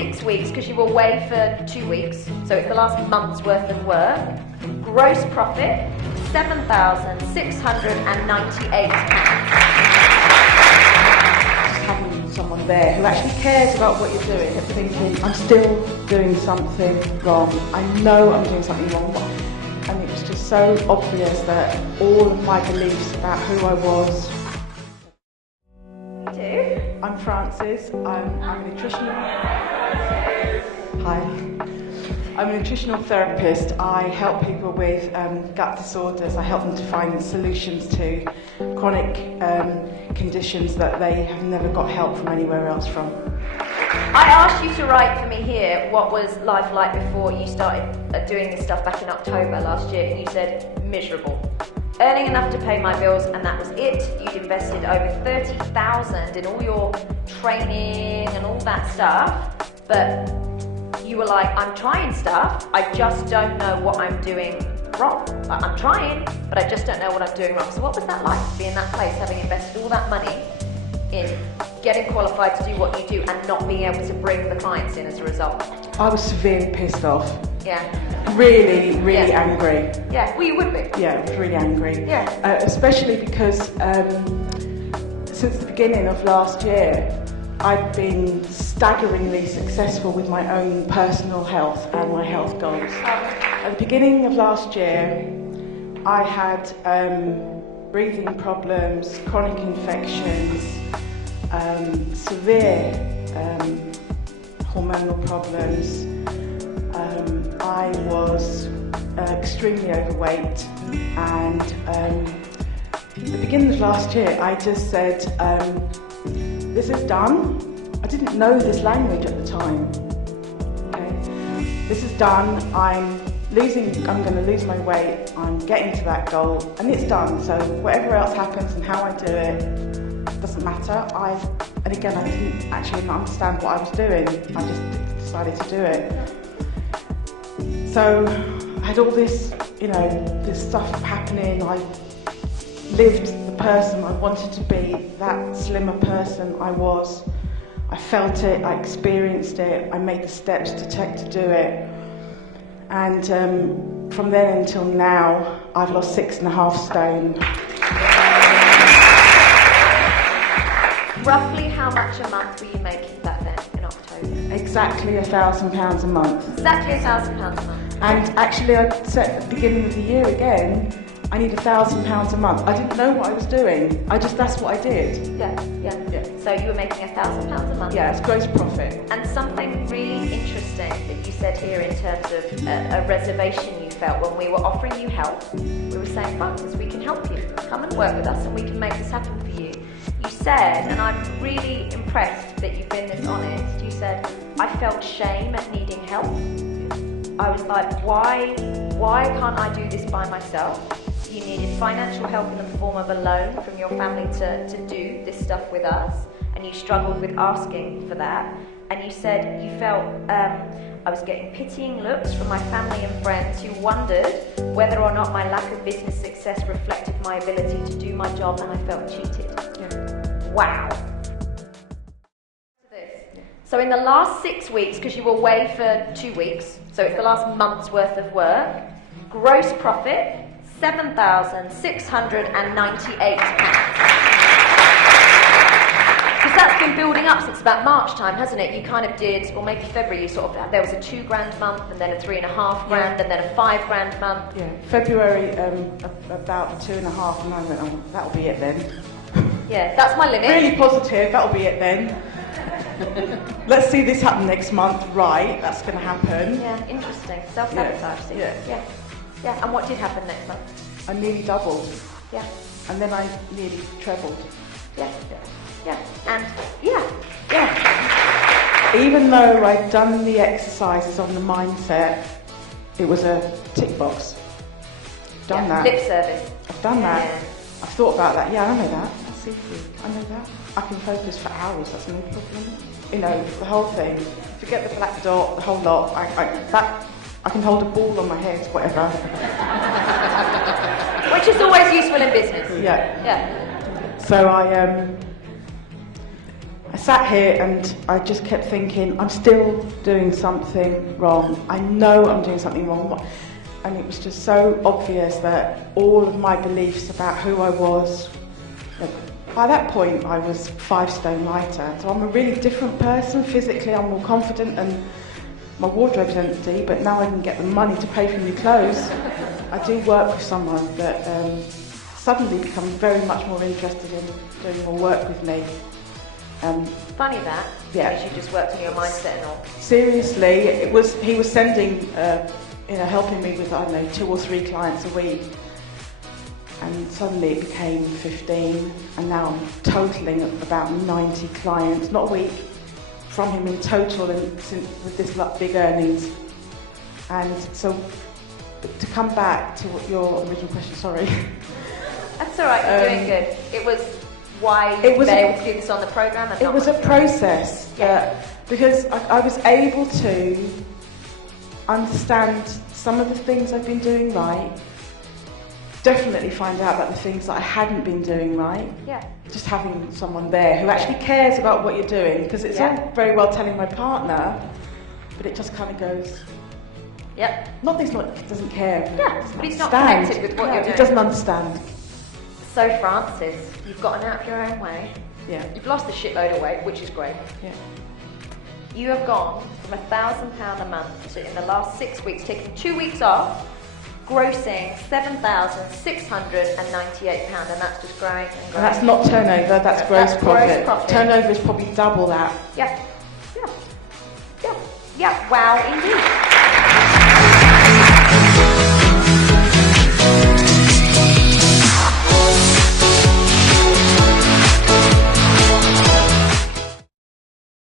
6 weeks, because you were away for 2 weeks, so it's the last month's worth of work, gross profit, £7,698. Having someone there who actually cares about what you're doing, thinking, I'm still doing something wrong. I know I'm doing something wrong. And it was just so obvious that all of my beliefs about who I was. I'm Frances. I'm a nutritional. Hi. I'm a nutritional therapist. I help people with gut disorders. I help them to find solutions to chronic conditions that they have never got help from anywhere else from. I asked you to write for me here what was life like before you started doing this stuff back in October last year, and you said miserable. Earning enough to pay my bills, and that was it. You'd invested over 30,000 in all your training and all that stuff, but you were like, I'm trying stuff, I just don't know what I'm doing wrong. Like, I'm trying, but I just don't know what I'm doing wrong. So what was that like, to be in that place, having invested all that money in getting qualified to do what you do and not being able to bring the clients in as a result? I was severely pissed off. Yeah. Really angry. Yeah, well you would be. Yeah, I was really angry. Yeah. Especially because since the beginning of last year, I've been staggeringly successful with my own personal health and my health goals. At the beginning of last year, I had breathing problems, chronic infections, severe hormonal problems. I was extremely overweight, and at the beginning of last year I just said, this is done. I didn't know this language at the time. Okay? This is done. I'm going to lose my weight, I'm getting to that goal, and it's done. So whatever else happens and how I do it doesn't matter. And again, I didn't actually understand what I was doing. I just decided to do it. So I had all this, this stuff happening. I lived the person I wanted to be, that slimmer person I was. I felt it, I experienced it, I made the steps to take to do it. And from then until now, I've lost 6.5 stone. Roughly how much a month were you making back then in October? Exactly £1,000 a month. Exactly £1,000 a month. And actually I said at the beginning of the year again, I need £1,000 a month. I didn't know what I was doing. That's what I did. Yeah. So you were making £1,000 a month. Yeah, it's gross profit. And something really interesting that you said here in terms of a reservation you felt when we were offering you help. We were saying, Frances, we can help you. Come and work with us and we can make this happen for you. You said, and I'm really impressed that you've been this honest, you said, I felt shame at needing help. I was like, why can't I do this by myself? You needed financial help in the form of a loan from your family to do this stuff with us, and you struggled with asking for that. And you said you felt I was getting pitying looks from my family and friends who wondered whether or not my lack of business success reflected my ability to do my job, and I felt cheated. Yeah. Wow. So in the last 6 weeks, because you were away for 2 weeks, so it's the last month's worth of work, gross profit, £7,698. Because that's been building up since about March time, hasn't it? You kind of did, or maybe February, there was a £2,000 month, and then a £3.5 grand, and then a £5,000 month. Yeah, February, about 2.5, and I went, oh, that'll be it then. Yeah, that's my limit. Really positive, that'll be it then. Let's see this happen next month. Right, that's going to happen. Yeah, interesting. Self-sabotage. Yeah. And what did happen next month? I nearly doubled. Yeah. And then I nearly trebled. Yeah. And yeah. Even though I'd done the exercises on the mindset, it was a tick box. Done that. Lip service. I've done that. Yeah. I've thought about that. Yeah, I know that. I see through. I know that. I can focus for hours. That's no problem. The whole thing. Forget the black dot, the whole lot. I can hold a ball on my head, whatever. Which is always useful in business. Yeah. Yeah. So I sat here and I just kept thinking, I'm still doing something wrong. I know I'm doing something wrong. And it was just so obvious that all of my beliefs about who I was, by that point I was 5 stone lighter. So I'm a really different person. Physically I'm more confident and my wardrobe's empty, but now I can get the money to pay for new clothes. I do work with someone that suddenly becomes very much more interested in doing more work with me. Funny that, yeah. because you just worked on your mindset and all. Seriously, he was sending, helping me with, I don't know, 2 or 3 clients a week. And suddenly it became 15, and now I'm totaling about 90 clients, not a week, from him in total, and with this big earnings. And so, to come back to your original question, sorry. That's all right, you're doing good. It was why you were able to do this on the programme? It was a process, because I was able to understand some of the things I've been doing right, definitely find out about the things that I hadn't been doing right. Yeah. Just having someone there who actually cares about what you're doing, because it's all very well telling my partner, but it just kind of goes. Yep. Not that he doesn't care. But he's not connected with what you're doing. He doesn't understand. So Francis, you've gotten out of your own way. Yeah. You've lost a shitload of weight, which is great. Yeah. You have gone from £1,000 a month to, in the last 6 weeks, taking 2 weeks off, grossing £7,698, and that's just growing and growing. And that's not turnover, that's gross profit. Turnover is probably double that. Yeah. Wow, indeed.